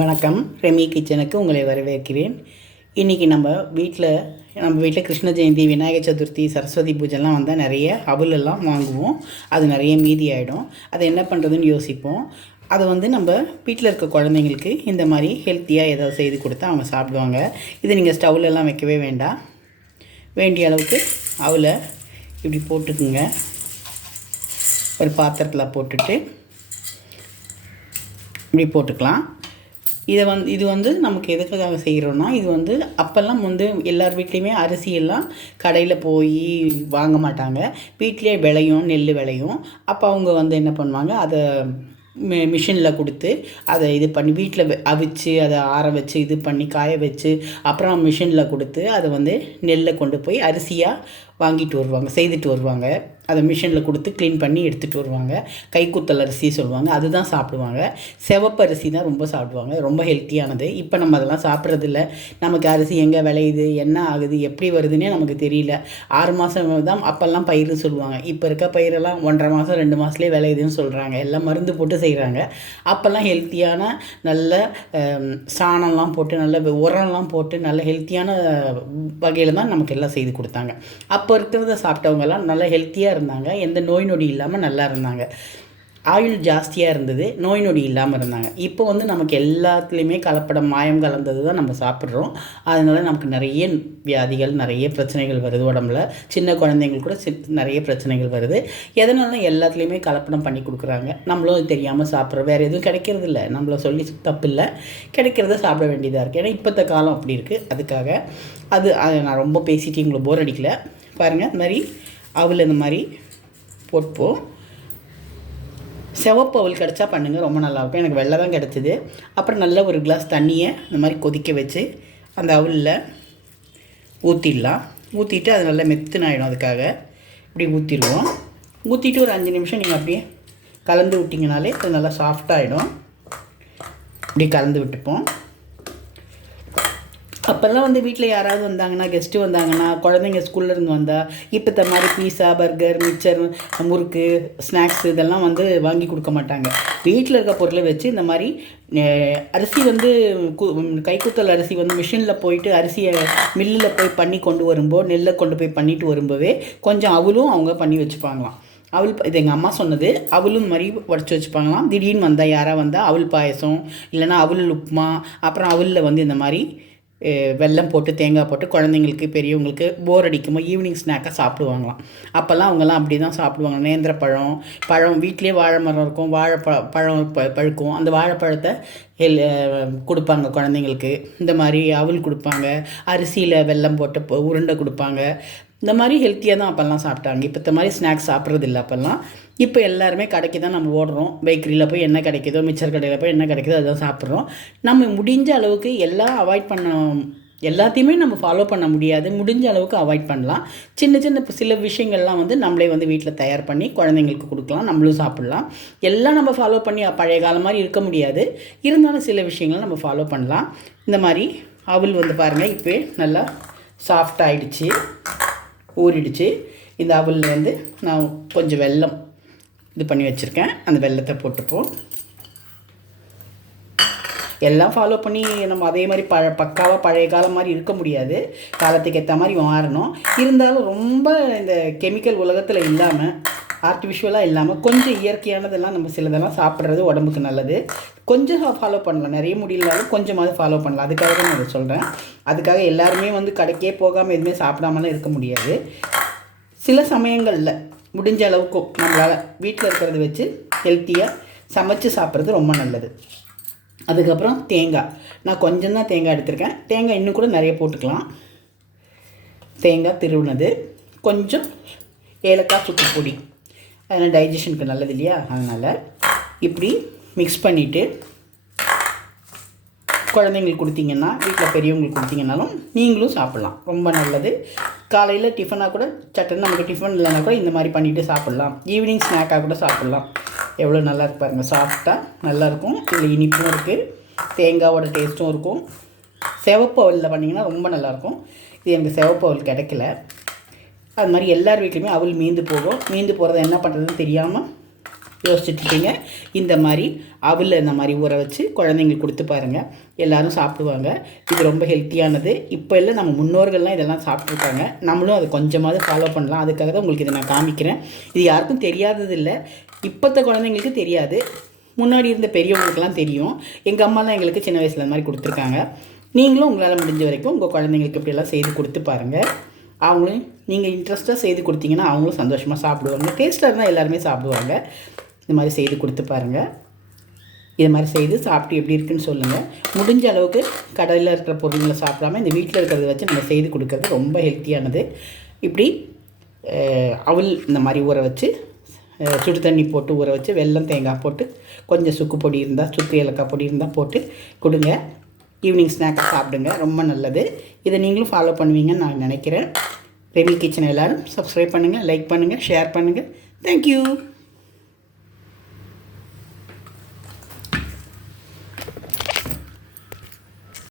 வணக்கம். ரெமி கிச்சனுக்கு உங்களை வரவேற்கிறேன். இன்றைக்கி நம்ம வீட்டில் கிருஷ்ண ஜெயந்தி, விநாயகர் சதுர்த்தி, சரஸ்வதி பூஜைலாம் வந்தால் நிறைய அவலெல்லாம் வாங்குவோம். அது நிறைய மீதி ஆகிடும். அதை என்ன பண்ணுறதுன்னு யோசிப்போம். அதை நம்ம வீட்டில் இருக்க குழந்தைங்களுக்கு இந்த மாதிரி ஹெல்த்தியாக ஏதாவது செய்து கொடுத்தா அவங்க சாப்பிடுவாங்க. இது நீங்கள் ஸ்டவ்லெல்லாம் வைக்கவே வேண்டாம். வேண்டிய அளவுக்கு அவலை இப்படி போட்டுக்குங்க. ஒரு பாத்திரத்தில் போட்டுட்டு இப்படி போட்டுக்கலாம். இது நமக்கு எதுக்காக செய்கிறோன்னா, இது அப்போல்லாம் எல்லார் வீட்லேயுமே அரிசியெல்லாம் கடையில் போய் வாங்க மாட்டாங்க. வீட்டிலே விளையும், நெல் விளையும். அப்போ அவங்க என்ன பண்ணுவாங்க, அதை மிஷினில் கொடுத்து அதை இது பண்ணி வீட்டில் அவிச்சு அதை ஆற வச்சு இது பண்ணி காய வச்சு அப்புறம் மிஷினில் கொடுத்து அதை நெல்லை கொண்டு போய் அரிசியாக வாங்கிட்டு வருவாங்க, செய்துட்டு வருவாங்க. அதை மிஷினில் கொடுத்து க்ளீன் பண்ணி எடுத்துகிட்டு வருவாங்க. கைக்குத்தல் அரிசி சொல்லுவாங்க, அதுதான் சாப்பிடுவாங்க. சிவப்பு அரிசி தான் ரொம்ப சாப்பிடுவாங்க, ரொம்ப ஹெல்த்தியானது. இப்போ நம்ம அதெல்லாம் சாப்பிட்றதில்ல. நமக்கு அரிசி எங்கே விளையுது, என்ன ஆகுது, எப்படி வருதுன்னே நமக்கு தெரியல. 6 மாதம் தான் அப்போல்லாம் பயிர்னு சொல்லுவாங்க. இப்போ இருக்க பயிரெல்லாம் 1.5 மாதம் 2 மாதத்துலேயே விளையுதுன்னு சொல்கிறாங்க. எல்லாம் மருந்து போட்டு செய்கிறாங்க. அப்போல்லாம் ஹெல்த்தியான நல்ல சாணம்லாம் போட்டு நல்ல உரம்லாம் போட்டு நல்ல ஹெல்த்தியான வகையில் தான் நமக்கு எல்லாம் செய்து கொடுத்தாங்க. அப்போ இருக்கிறத சாப்பிட்டவங்கெல்லாம் நல்லா ஹெல்த்தியாக இருந்தாங்க. எந்த நோய் நொடி இல்லாமல் நல்லா இருந்தாங்க. ஆயுள் ஜாஸ்தியாக இருந்தது, நோய் நொடி இல்லாமல் இருந்தாங்க. இப்போ நமக்கு எல்லாத்துலேயுமே கலப்படம், மாயம் கலந்தது தான் நம்ம சாப்பிட்றோம். அதனால நமக்கு நிறைய வியாதிகள், நிறைய பிரச்சனைகள் வருது உடம்புல. சின்ன குழந்தைங்களுக்கு கூட நிறைய பிரச்சனைகள் வருது. எதனால எல்லாத்துலேயுமே கலப்படம் பண்ணி கொடுக்குறாங்க. நம்மளும் தெரியாமல் சாப்பிட்றோம். வேறு எதுவும் கிடைக்கிறது இல்லை. நம்மள சொல்லி தப்பு இல்லை, கிடைக்கிறத சாப்பிட வேண்டியதாக இருக்குது. ஏன்னா இப்போத்த காலம் அப்படி இருக்குது. அதுக்காக அதை நான் ரொம்ப பேசிட்டு உங்களுக்கு போர் அடிக்கலை. பாருங்கள், இந்த மாதிரி அவல் இந்த மாதிரி போட்போம். சிவப்பு அவல் கிடச்சா பண்ணுங்கள், ரொம்ப நல்லாயிருக்கும். எனக்கு வெள்ளை தான் கிடச்சிது. அப்புறம் நல்ல ஒரு கிளாஸ் தண்ணியை இந்த மாதிரி கொதிக்க வச்சு அந்த அவலில் ஊற்றிடலாம். ஊற்றிட்டு அது நல்லா மெத்துனாயிடும். அதுக்காக இப்படி ஊற்றிடுவோம். ஊற்றிட்டு ஒரு 5 நிமிஷம் நீங்கள் அப்படியே கலந்து விட்டிங்கனாலே அது நல்லா சாஃப்டாகிடும். இப்படி கலந்து விட்டுப்போம். அப்போல்லாம் வீட்டில் யாராவது வந்தாங்கன்னா, கெஸ்ட்டு வந்தாங்கன்னா, குழந்தைங்க ஸ்கூல்லேருந்து வந்தால் இப்போ மாதிரி பீஸா, பர்கர், மிக்சர், முறுக்கு, ஸ்நாக்ஸ் இதெல்லாம் வாங்கி கொடுக்க மாட்டாங்க. வீட்டில் இருக்க பொருளை வச்சு இந்த மாதிரி அரிசி கைக்குத்தல் அரிசி மிஷினில் போயிட்டு அரிசியை மில்லில் போய் பண்ணி கொண்டு வரும்போது, நெல்லை கொண்டு போய் பண்ணிட்டு வரும்போதே கொஞ்சம் அவலும் அவங்க பண்ணி வச்சுப்பாங்களாம். அவல் இது எங்கள் அம்மா சொன்னது. அவலும் மாதிரி உடச்சி வச்சுப்பாங்களாம். திடீர்னு வந்தால் யாராக வந்தால் அவல் பாயசம், இல்லைனா அவல் உப்புமா, அப்புறம் அவலில் இந்த மாதிரி வெல்லம் போட்டு தேங்காய் போட்டு குழந்தைங்களுக்கு, பெரியவங்களுக்கு போர் அடிக்கும்போது ஈவினிங் ஸ்நாக்காக சாப்பிடுவாங்களாம். அப்போல்லாம் அவங்கெல்லாம் அப்படி தான் சாப்பிடுவாங்க. நேந்திரப்பழம் வீட்டிலே வாழை மரம் இருக்கும், பழம் பழுக்கும். அந்த வாழைப்பழத்தை கொடுப்பாங்க குழந்தைங்களுக்கு. இந்த மாதிரி அவல் கொடுப்பாங்க. அரிசியில் வெல்லம் போட்டு உருண்டை கொடுப்பாங்க. இந்த மாதிரி ஹெல்த்தியாக தான் அப்போல்லாம் சாப்பிட்டாங்க. இப்போ இந்த மாதிரி ஸ்நாக்ஸ் சாப்பிட்றது இல்லை அப்போல்லாம். இப்போ எல்லாருமே கடைக்கு தான் நம்ம ஓடுறோம். பேக்கரியில் போய் என்ன கிடைக்குதோ, மிச்சர் கடையில் போய் என்ன கிடைக்குதோ அதுதான் சாப்பிட்றோம். நம்ம முடிஞ்ச அளவுக்கு எல்லாத்தையுமே நம்ம ஃபாலோ பண்ண முடியாது. முடிஞ்ச அளவுக்கு அவாய்ட் பண்ணலாம். சின்ன சில விஷயங்கள்லாம் நம்மளே வீட்டில் தயார் பண்ணி குழந்தைங்களுக்கு கொடுக்கலாம், நம்மளும் சாப்பிட்லாம். எல்லாம் நம்ம ஃபாலோ பண்ணி பழைய காலம் மாதிரி இருக்க முடியாது. இருந்தாலும் சில விஷயங்களை நம்ம ஃபாலோ பண்ணலாம். இந்த மாதிரி அவல் பாருங்கள், இப்போ நல்லா சாஃப்டாகிடுச்சு, ஊறிடுச்சு. இந்த அவலில் நான் கொஞ்சம் வெல்லம் இது பண்ணி வச்சுருக்கேன். அந்த வெல்லத்தை போட்டுப்போம். எல்லாம் ஃபாலோ பண்ணி நம்ம அதே மாதிரி பக்காவாக பழைய காலம் மாதிரி இருக்க முடியாது. காலத்துக்கு ஏற்ற மாதிரி மாறணும். இருந்தாலும் ரொம்ப இந்த கெமிக்கல் உலகத்தில் இல்லாமல், ஆர்டிஃபிஷியலாக இல்லாமல் கொஞ்சம் இயற்கையானதெல்லாம் நம்ம சிலதெல்லாம் சாப்பிட்றது உடம்புக்கு நல்லது. கொஞ்சம் ஃபாலோ பண்ணலாம். நிறைய முடியலனாலும் கொஞ்சமாவது ஃபாலோ பண்ணலாம். அதுக்காக தான் நான் அதை சொல்கிறேன். அதுக்காக எல்லாருமே கடைக்கே போகாமல் எதுவுமே சாப்பிடாமலாம் இருக்க முடியாது. சில சமயங்களில் முடிஞ்ச அளவுக்கும் நம்மளால் வீட்டில் இருக்கிறத வச்சு ஹெல்த்தியாக சமைச்சு சாப்பிட்றது ரொம்ப நல்லது. அதுக்கப்புறம் தேங்காய், நான் கொஞ்சம் தான் தேங்காய் எடுத்திருக்கேன். தேங்காய் இன்னும் கூட நிறைய போட்டுக்கலாம். தேங்காய் திருவுனது, கொஞ்சம் ஏலக்காய் சுக்கு பொடி, அதனால் டைஜஷனுக்கு நல்லது இல்லையா, அதனால் இப்படி மிக்ஸ் பண்ணிவிட்டு குழந்தைங்களுக்கு கொடுத்தீங்கன்னா, வீட்டில் பெரியவங்களுக்கு கொடுத்தீங்கன்னாலும் நீங்களும் சாப்பிட்லாம். ரொம்ப நல்லது. காலையில் டிஃபனாக கூட சட்டுன்னு நமக்கு டிஃபன் இல்லைனா கூட இந்த மாதிரி பண்ணிவிட்டு சாப்பிட்லாம். ஈவினிங் ஸ்நாக்காக கூட சாப்பிட்லாம். எவ்வளோ நல்லா இருக்கு பாருங்கள், சாஃப்டாக நல்லாயிருக்கும். இதில் இனிப்பும் இருக்குது, தேங்காவோட டேஸ்ட்டும் இருக்கும். சிவப்பு அவலில் பண்ணிங்கன்னா ரொம்ப நல்லாயிருக்கும். இது எனக்கு சிவப்பு அவல் கிடைக்கல. அது மாதிரி எல்லார் வீட்லேயுமே அவல் மீந்து போகும். மீந்து போகிறத என்ன பண்ணுறதுன்னு தெரியாமல் யோசிச்சுட்ருக்கீங்க, இந்த மாதிரி அவல் இந்த மாதிரி ஊற வச்சு குழந்தைங்களுக்கு கொடுத்து பாருங்கள். எல்லோரும் சாப்பிடுவாங்க. இது ரொம்ப ஹெல்த்தியானது. இப்போ இல்லை, நம்ம முன்னோர்கள்லாம் இதெல்லாம் சாப்பிட்ருக்காங்க. நம்மளும் அதை கொஞ்சமாவது ஃபாலோ பண்ணலாம். அதுக்காக தான் உங்களுக்கு இதை நான் காமிக்கிறேன். இது யாருக்கும் தெரியாதது இல்லை. இப்போத்த குழந்தைங்களுக்கு தெரியாது, முன்னாடி இருந்த பெரியவங்களுக்கெல்லாம் தெரியும். எங்கள் அம்மாலாம் எங்களுக்கு சின்ன வயசில் இந்த மாதிரி கொடுத்துருக்காங்க. நீங்களும் உங்களால் முடிஞ்ச வரைக்கும் உங்கள் குழந்தைங்களுக்கு இப்படியெல்லாம் செய்து கொடுத்து பாருங்கள். அவங்களும் நீங்கள் இன்ட்ரெஸ்ட்டாக செய்து கொடுத்தீங்கன்னா அவங்களும் சந்தோஷமாக சாப்பிடுவாங்க. டேஸ்ட்டாக இருந்தால் எல்லாருமே சாப்பிடுவாங்க. இந்த மாதிரி செய்து கொடுத்து பாருங்கள். இது மாதிரி செய்து சாப்பிட்டு எப்படி இருக்குன்னு சொல்லுங்கள். முடிஞ்ச அளவுக்கு கடையில் இருக்கிற பொருள்களை சாப்பிடாமல் இந்த வீட்டில் இருக்கிறத வச்சு நம்ம செய்து கொடுக்கறது ரொம்ப ஹெல்த்தியானது. இப்படி அவல் இந்த மாதிரி ஊற வச்சு சுடு தண்ணி போட்டு ஊற வச்சு வெல்லம் தேங்காய் போட்டு கொஞ்சம் சுக்கு பொடி இருந்தால், சுக்கு ஏலக்காய் பொடி இருந்தால் போட்டு கொடுங்க. ஈவினிங் ஸ்நாக்காக சாப்பிடுங்க. ரொம்ப நல்லது. இதை நீங்களும் ஃபாலோ பண்ணுவீங்கன்னு நான் நினைக்கிறேன். ரெமி கிச்சன் எல்லோரும் சப்ஸ்கிரைப் பண்ணுங்கள், லைக் பண்ணுங்கள், ஷேர் பண்ணுங்கள். தேங்க்யூ.